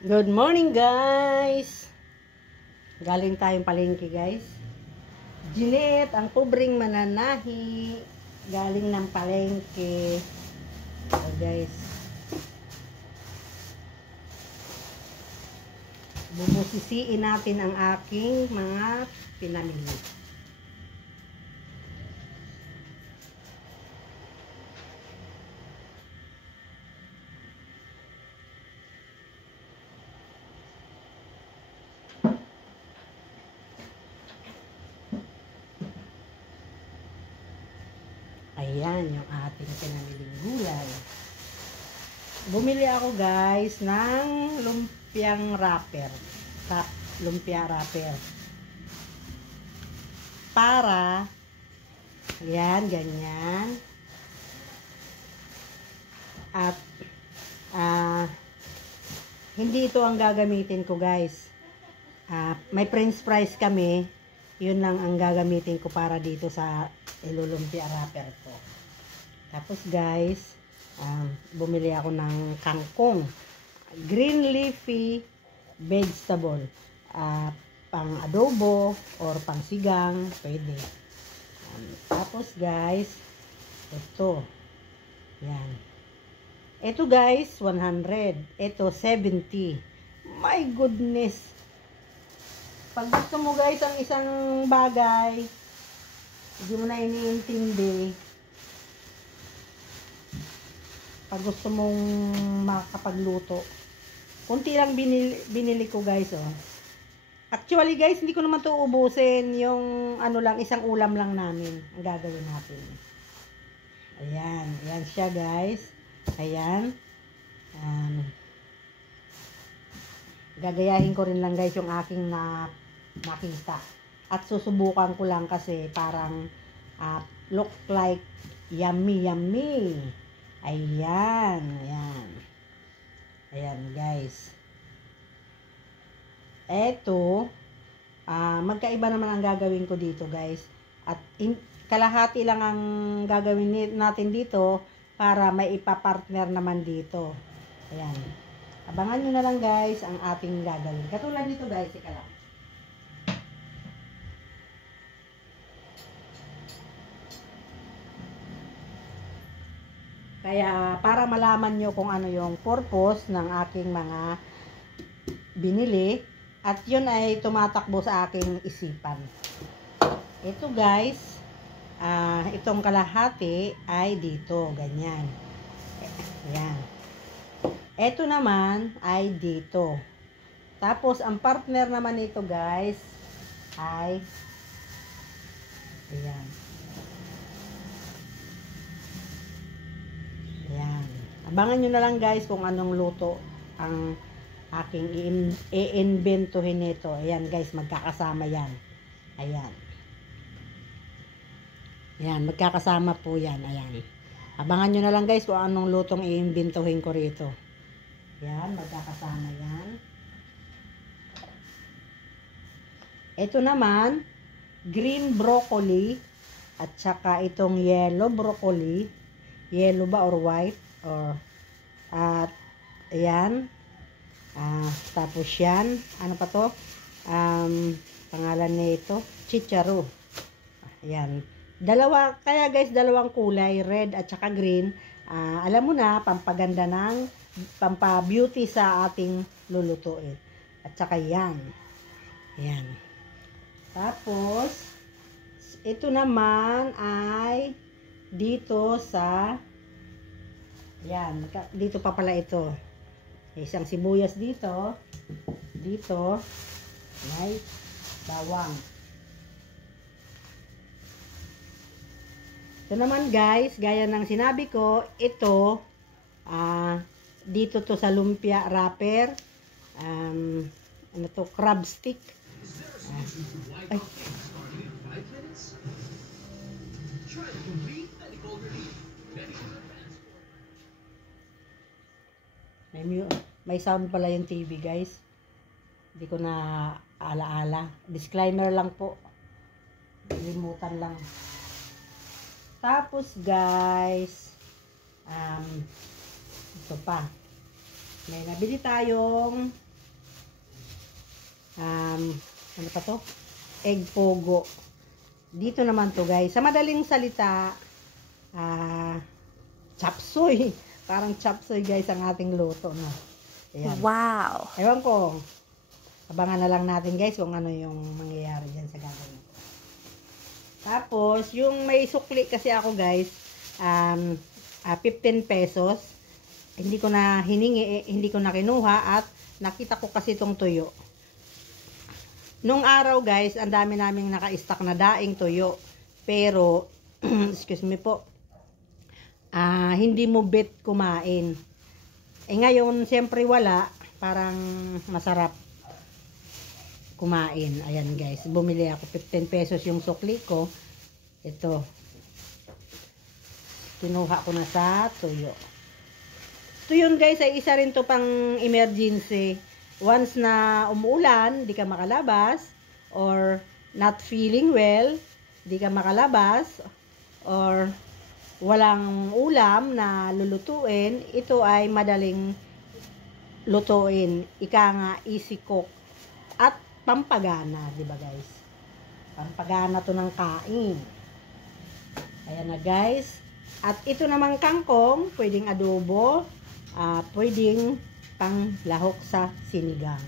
Good morning guys! Galing tayong palengke guys. Jeanette, ang pobreng mananahi, galing ng palengke. So guys, bubusisiin natin ang aking mga pinamili. Ayan, yung ating pinamiling gulay. Bumili ako guys ng lumpiang wrapper. Lumpia wrapper. Para, ayan, ganyan. At, hindi ito ang gagamitin ko guys. May french fries kami. Yun lang ang gagamitin ko para dito sa ilulumpia wrapper ko. Tapos guys, bumili ako ng kangkong. Green leafy vegetable. Pang adobo or pang sigang, pwede. Tapos guys, ito. Yan. Ito guys, 100. Ito, 70. My goodness. Pag gusto mo guys ang isang bagay, hindi mo na iniintindi. Pag gusto mong makapagluto, kunti lang binili ko guys, oh. Actually guys, hindi ko naman to ubusin, yung ano lang, isang ulam lang namin ang gagawin natin. Ayan, ayan siya guys. Ayan. Gagayahin ko rin lang guys yung aking nakita. At susubukan ko lang kasi parang look like yummy yummy. Ayan, ayan. Ayan guys. Eto, magkaiba naman ang gagawin ko dito guys. At kalahati lang ang gagawin natin dito para may ipapartner naman dito. Ayan. Abangan nyo na lang guys ang ating gagawin. Katulad nito guys, ika lang. Kaya para malaman nyo kung ano yung purpose ng aking mga binili. At yun ay tumatakbo sa aking isipan. Ito guys, itong kalahati ay dito, ganyan. Ayan. Ito naman ay dito. Tapos, ang partner naman nito guys, ay ayan. Ayan. Abangan nyo na lang guys kung anong luto ang aking i-inventohin nito. Ayan guys, magkakasama yan. Ayan. Ayan, magkakasama po yan. Ayan. Abangan nyo na lang guys kung anong lutong i-inventohin ko rito. Yan, magkakasama yan. Ito naman, green broccoli at saka itong yellow broccoli. Yellow ba or white? Or, at, ayan. Tapos yan, ano pa to? Pangalan nito, chicharo. Ayan. Dalawa, kaya guys, dalawang kulay, red at saka green. Alam mo na, pampaganda ng pampa-beauty sa ating lulutuin. At saka yan. Ayan. Tapos, ito naman ay dito sa, yan, dito pa pala ito. Isang sibuyas dito. Dito, may bawang. Ito naman guys, gaya ng sinabi ko, ito, dito to sa lumpia wrapper, ano to, crab stick. Ay. May sound pala yung TV guys. Hindi ko na alaala. Disclaimer lang po. Limutan lang. Tapos guys, ito pa. May nabili tayong ano pa to? Egg pogo. Dito naman to guys. Sa madaling salita, chapsuy. Parang chapsuy guys ang ating luto. No? Ayan. Wow! Ewan ko. Abangan na lang natin guys kung ano yung mangyayari dyan sa gagawin. Tapos, yung may sukli kasi ako guys, 15 pesos. Hindi ko na hiningi, hindi ko na kinuha at nakita ko kasi itong tuyo. Nung araw guys, ang dami naming naka-stock na daing tuyo. Pero, excuse me po, hindi mo bet kumain. Ngayon, siyempre wala, parang masarap kumain. Ayan guys, bumili ako 15 pesos yung sukli ko. Ito. Kinuha ko na sa tuyo. Ito yun guys, ay isa rin to pang emergency. Once na umuulan, di ka makalabas, or not feeling well, di ka makalabas, or walang ulam na lulutuin, ito ay madaling lutuin. Ika nga, easy cook. At pampagana, di ba guys? Pampagana to ng kain. Ayan na guys. At ito namang kangkong, pwedeng adobo, pwedeng pang lahok sa sinigang.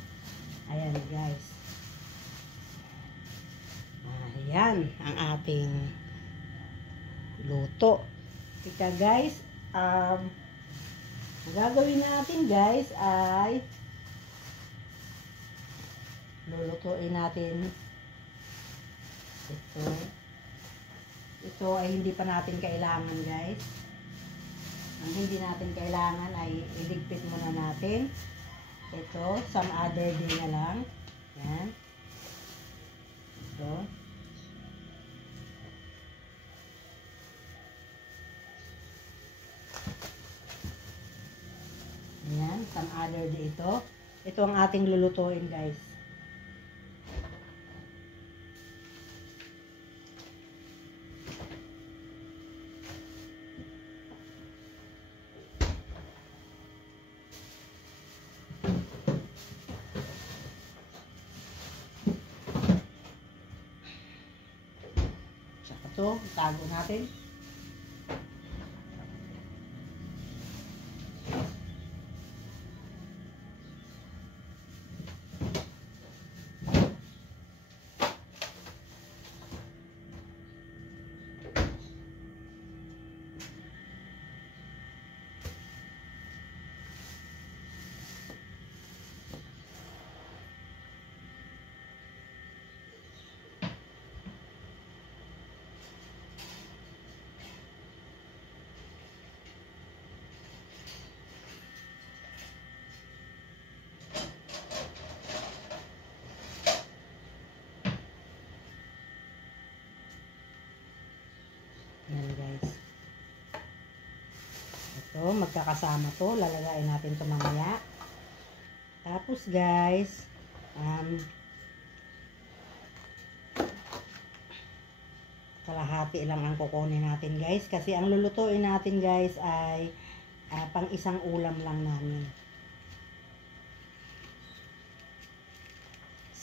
Ayan guys. Ayan ang ating luto. Ika guys, ang gagawin natin guys ay lulutuin natin ito. Ito ay hindi pa natin kailangan guys. Ang hindi natin kailangan ay iligpit muna natin. Ito, some other day na lang. Yan. Ito. Yan, some other day ito. Ito ang ating lulutuin guys. Ito, itago natin. Yan guys. Ito, magkakasama to. Lalagayin natin ito mamaya. Tapos guys, kalahati lang ang kukunin natin guys. Kasi ang lulutuin natin guys ay pang isang ulam lang namin.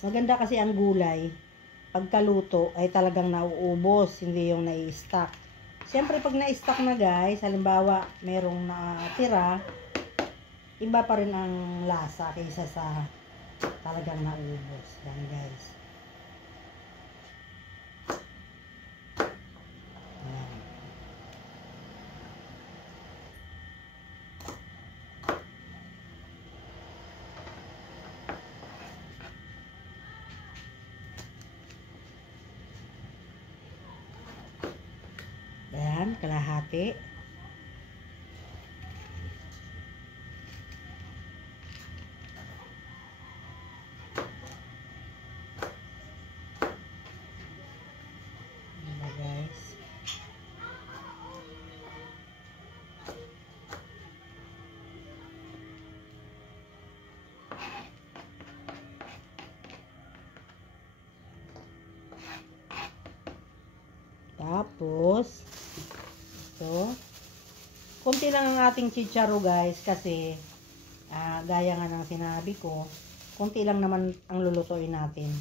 Maganda kasi ang gulay. Pagkaluto ay talagang nauubos. Hindi yung nai-stock. Siyempre, pag na-stock na guys, halimbawa, merong natira, iba pa rin ang lasa kaysa sa talagang naubos. Yan guys. Yan. Ayan, kalahati. Ayan guys. Tapos, ito. Kunti lang ang ating chicharo guys kasi gaya nga ng sinabi ko, Konti lang naman ang lulutuin natin.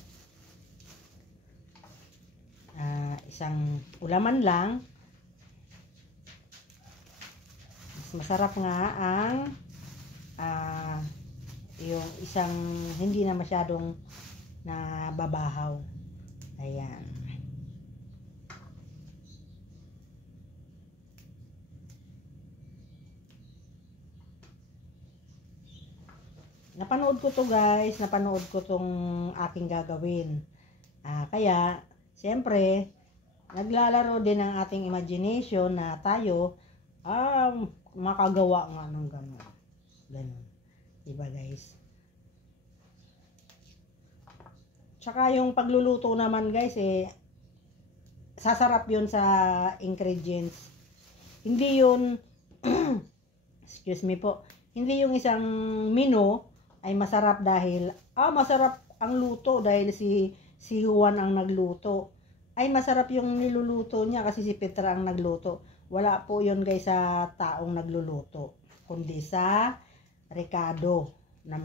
Isang ulaman lang. Mas masarap nga ang yung isang hindi na masyadong nababahaw. Ayan. Napanood ko to guys, napanood ko tong aking gagawin. Kaya, siyempre, naglalaro din ang ating imagination na tayo, makagawa nga ng gano'n. Ganun. Diba guys? Tsaka yung pagluluto naman guys, sasarap yun sa ingredients. Hindi yun, excuse me po, hindi yung isang menu ay masarap dahil, masarap ang luto dahil si Juan ang nagluto. Ay masarap yung niluluto niya kasi si Petra ang nagluto. Wala po yun guys sa taong nagluluto, kundi sa rekado na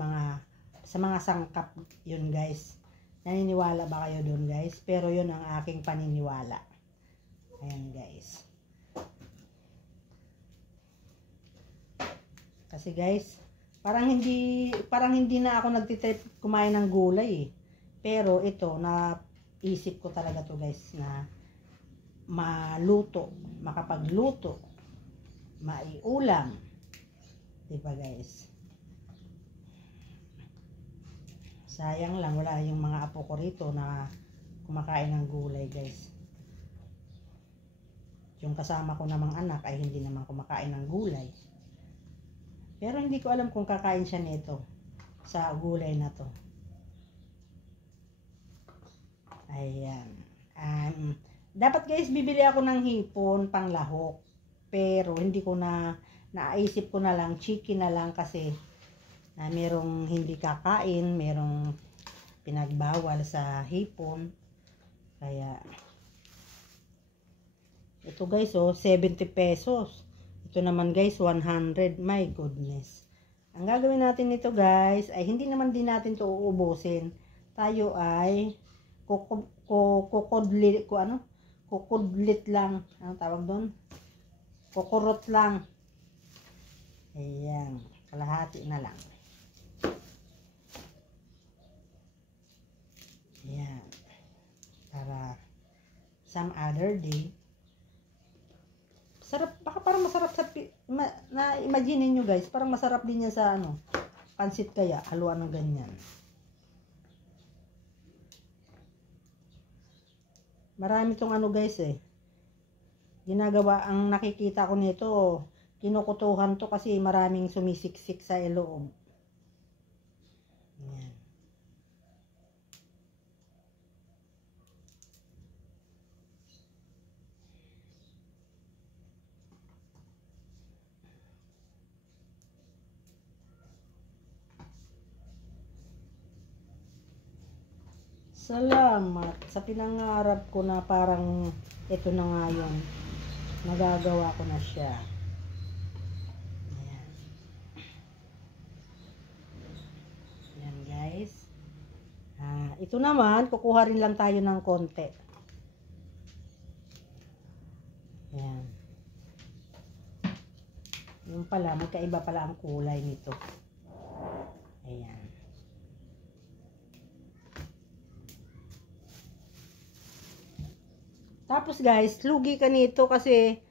sa mga sangkap yun guys. Naniniwala ba kayo dun guys? Pero yun ang aking paniniwala. Ayan guys. Kasi guys, parang hindi na ako nagtitrip kumain ng gulay eh. Pero ito, naisip ko talaga to guys na makapagluto, maiulam. Diba guys? Sayang lang, wala yung mga apo ko rito na kumakain ng gulay guys. Yung kasama ko namang anak ay hindi naman kumakain ng gulay. Pero hindi ko alam kung kakain siya nito sa gulay na to. Ayan. Dapat guys, bibili ako ng hipon pang lahok. Pero hindi ko naisip ko na lang, chicken na lang kasi merong hindi kakain, merong pinagbawal sa hipon. Kaya, ito guys, 70 pesos. Ito naman guys, 100. My goodness. Ang gagawin natin nito guys, ay hindi naman din natin to uubusin. Tayo ay kukudlit lang. Anong tawag doon? Kukurot lang. Ayan. Kalahati na lang. Ayan. Para some other day. Sarap, baka parang masarap na-imagine nyo guys, parang masarap din yan sa pansit kaya, haluan ng ganyan. Marami tong guys ginagawa, ang nakikita ko nito, kinukutuhan to kasi maraming sumisiksik sa loob. Ayan. Salamat sa pinangarap ko na parang ito na nga yun. Magagawa ko na siya. Ayan. Ayan guys. Ito naman, kukuha rin lang tayo ng konti. Ayan. Yung pala, magkaiba pala ang kulay nito. Ayan. Tapos guys, lugi ka nito kasi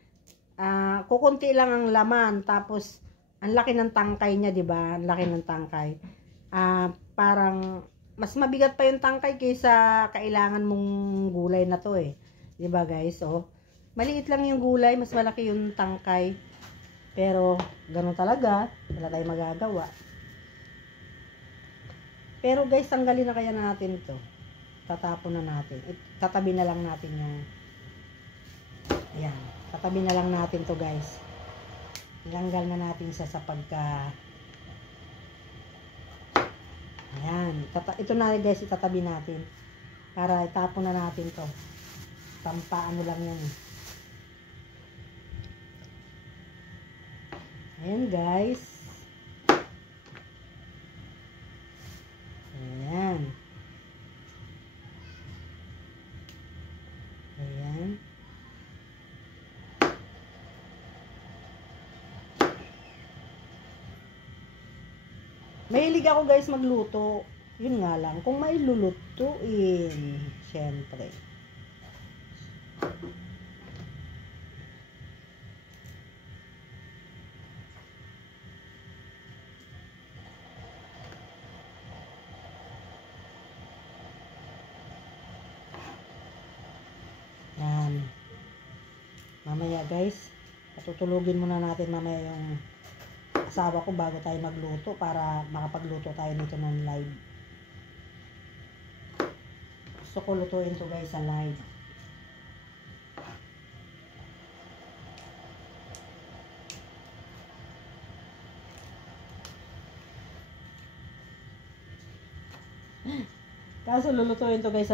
kukunti lang ang laman. Tapos, ang laki ng tangkay niya, di ba? Ang laki ng tangkay. Parang, mas mabigat pa yung tangkay kaysa kailangan mong gulay na to eh. Di ba guys? Maliit lang yung gulay, mas malaki yung tangkay. Pero, ganun talaga. Wala tayong magagawa. Pero guys, tanggalin na kaya natin to. Tatapon na natin. Tatabi na lang natin yung ayan, tatabi na lang natin to guys. Ilanggal na natin siya sa ayan, ito na guys, itatabi natin para itapon na natin to. Pampaano lang yan Ayan guys. Mahilig ako guys magluto. Yun nga lang, kung may lulutuin, syempre. Yan. Mamaya guys, patutulugin muna natin mamaya yung asawa ko bago tayo magluto para makapagluto tayo nito ng live. Gusto ko lutuin to guys sa live. Kaso lulutuin to guys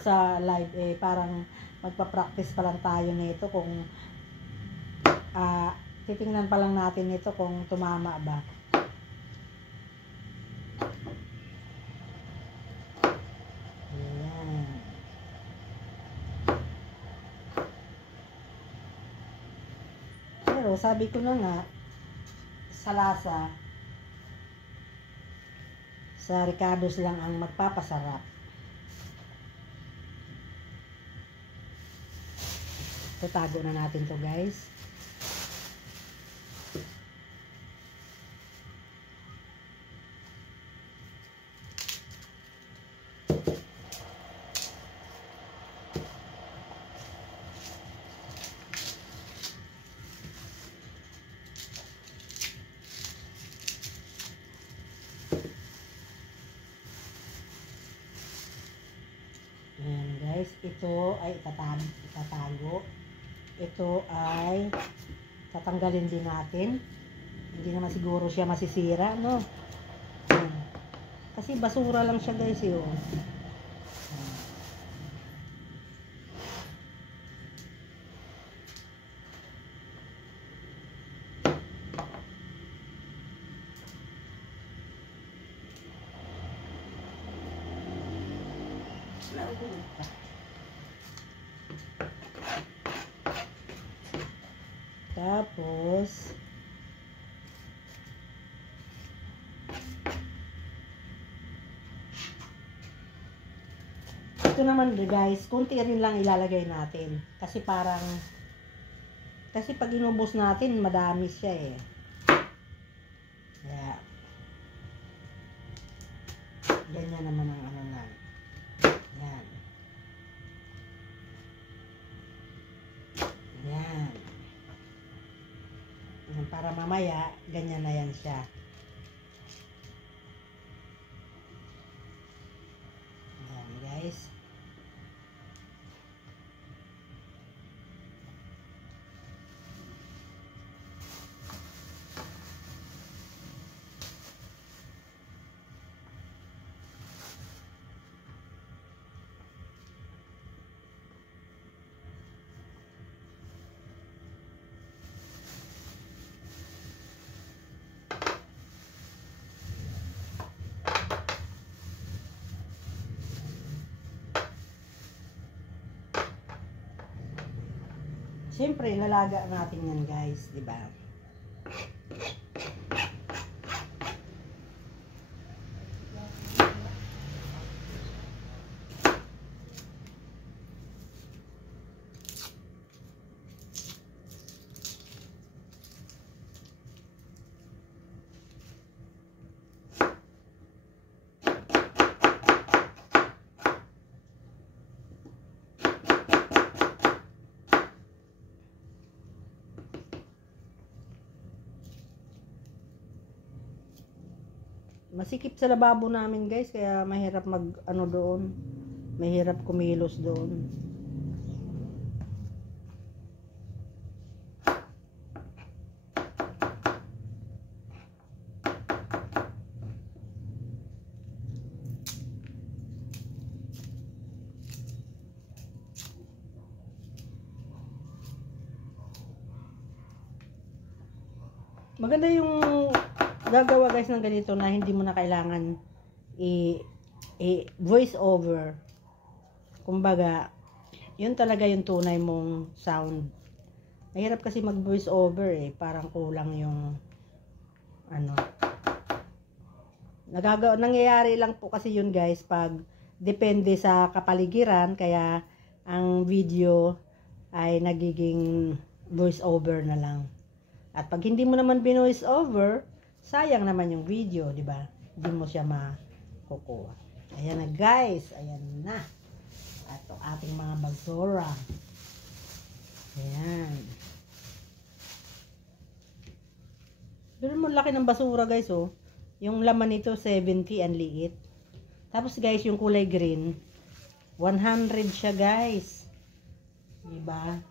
sa live eh, parang magpa-practice pa lang tayo nito kung titingnan pa lang natin nito kung tumama ba. Ayan. Pero sabi ko na nga, sa lasa, sa Ricardo's lang ang magpapasarap. Tatago na natin to guys. Ayan guys, ito ay itatago. Ito ay tatanggalin din natin. Hindi naman siguro siya masisira, no? Ayan. Kasi basura lang siya guys, yun. Tapos ito naman guys, konti rin lang ilalagay natin kasi pag inubos natin madami siya eh. Kaya ganyan naman ang ano na. Yan. Yan. Para mamaya, ganyan na yan siya. Ayan guys. Siyempre, lalaga natin yan guys, di ba? Masikip sa lababo namin guys, kaya mahirap mag ano doon. Mahirap kumilos doon. Maganda yung gagawa guys ng ganito na hindi mo na kailangan voice over. Kumbaga, yun talaga yung tunay mong sound. Mahirap kasi mag voice over eh, parang kulang yung ano. Nangyayari lang po kasi yun guys pag depende sa kapaligiran, kaya ang video ay nagiging voice over na lang. At pag hindi mo naman voice over, sayang naman yung video, di ba? Hindi mo siya makukuha. Ayan na guys, ayan na. Ito ating mga basura. Ayan. Pero mo laki ng basura guys, oh. Yung laman nito 70, ang liit. Tapos guys, yung kulay green 100 siya guys. Diba?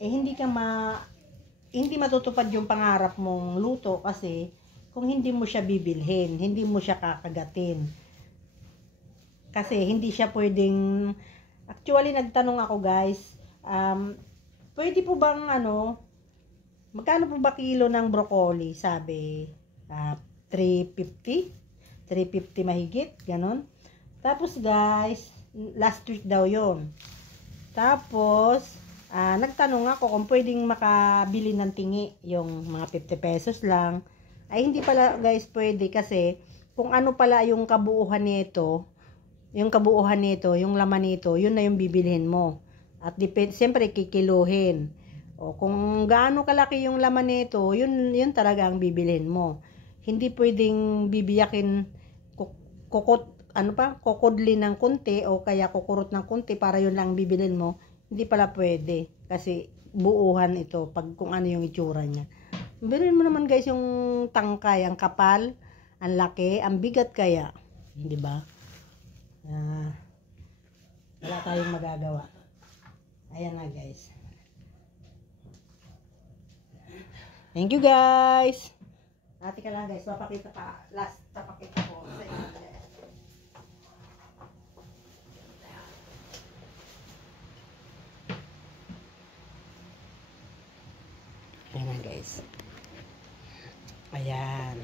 Hindi matutupad yung pangarap mong luto kasi kung hindi mo siya bibilhin, hindi mo siya kakagatin. Kasi hindi siya pwedeng, actually nagtanong ako guys, pwede po bang magkano po ba kilo ng broccoli? Sabi, 350 mahigit, ganon. Tapos guys, last week daw yon. Tapos, nagtanong ako kung pwedeng makabili ng tingi, yung mga 50 pesos lang. Ay hindi pala guys pwede kasi kung ano pala yung kabuuhan nito, yung laman nito, yun na yung bibilhin mo. At siyempre kikiluhin. O kung gaano kalaki yung laman nito, yun talaga ang bibilhin mo. Hindi pwedeng bibiyakin kukodli ng konti o kaya kukurot ng konti para yun lang bibilhin mo. Hindi pala pwede kasi buuhan ito pag kung ano yung itsura niya. Bilhin mo naman guys yung tangkay, ang kapal, ang laki, ang bigat kaya, di ba? Wala tayong magagawa. Ayan na guys. Thank you guys. Ate ka lang guys, papakita ko sa inyo. Ayan guys. Ayan.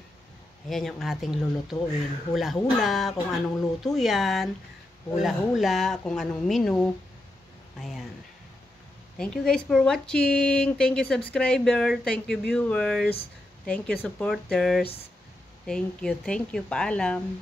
Ayan yung ating lulutuin. Hula-hula kung anong luto yan. Hula-hula kung anong menu. Ayan. Thank you guys for watching. Thank you subscriber. Thank you viewers. Thank you supporters. Thank you. Paalam.